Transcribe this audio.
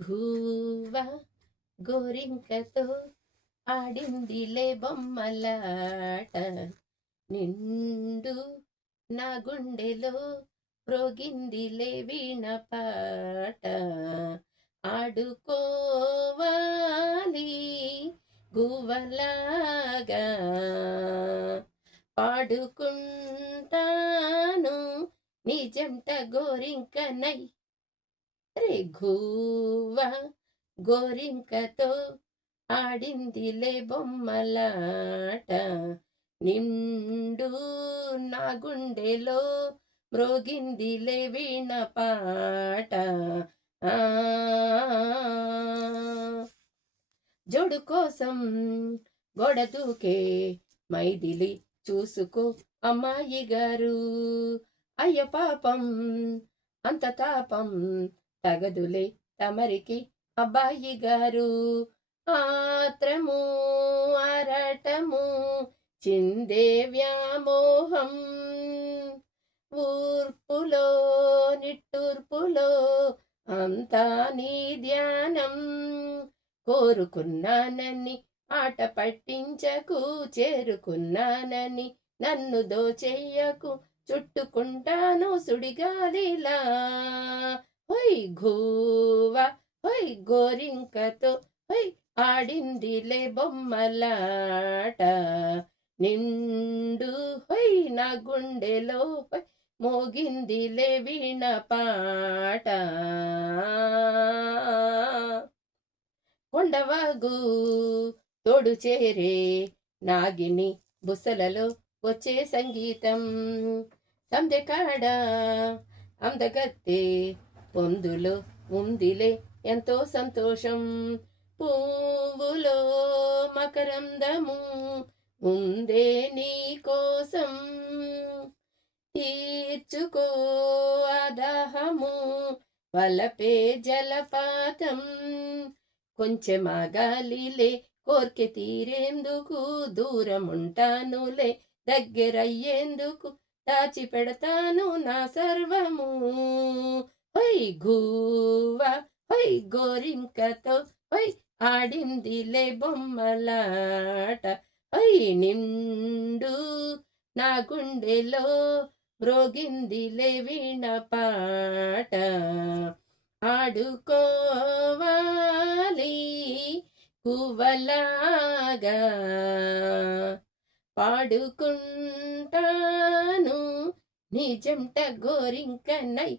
గువ్వ గోరింకతో ఆడిందిలే బొమ్మలాట, నిండు నా గుండెలో మ్రోగిందిలే వీణ పాట. ఆడుకోవాలి గువ్వలాగా, పాడుకుంటాను నీ జంట గోరింకనై. రే గువ్వ గోరింకతో ఆడిందిలే బొమ్మలాట, నిండు నా గుండెలో మ్రోగిందిలే వీణ పాట. ఆ జోడు కోసం గోడ దూకే మైదిలి చూసుకో అమ్మాయి గారు. అయ్య పాపం అంత తాపం తగదులే తమరికి అబ్బాయి గారు. ఆత్రము ఆరాటము చిందే వ్యామోహం, ఊర్పులో నిట్టూర్పులో అంతా నీ ధ్యానం. కోరుకున్నానని ఆట పట్టించకు, చేరుకున్నానని నన్ను దోచెయ్యకు, చుట్టుకుంటాను సుడిగాలిలా. హొయ్ గువ్వ హొయ్ గోరింకతో హొయ్ ఆడిందిలే బొమ్మలాట, నిండు హొయ్ నా గుండెలో హొయ్ మోగిందిలే వీణ పాట. కొండవాగు తోడు చేరే నాగిని బుసలలో వచ్చే సంగీతం, సందెకాడ అందగత్తె పొందులో ఉందిలే ఎంతో సంతోషం. పువ్వులో మకరందము ఉందే నీ కోసం, తీర్చుకో ఆదాహము వలపే జలపాతం. కొంచెమాగాలిలే కోర్కె తీరేందుకు, దూరం ఉంటానులే దగ్గరయ్యేందుకు, దాచి పెడతాను నా సర్వము. హై గువ్వ హై గోరింకతో హై ఆడిందిలే బొమ్మలాట, హై నిండు నా గుండెలో మ్రోగిందిలే వీణ పాట. ఆడుకోవాలి గువ్వలాగా, పాడుకుంటాను నీ జంట గోరింకనై.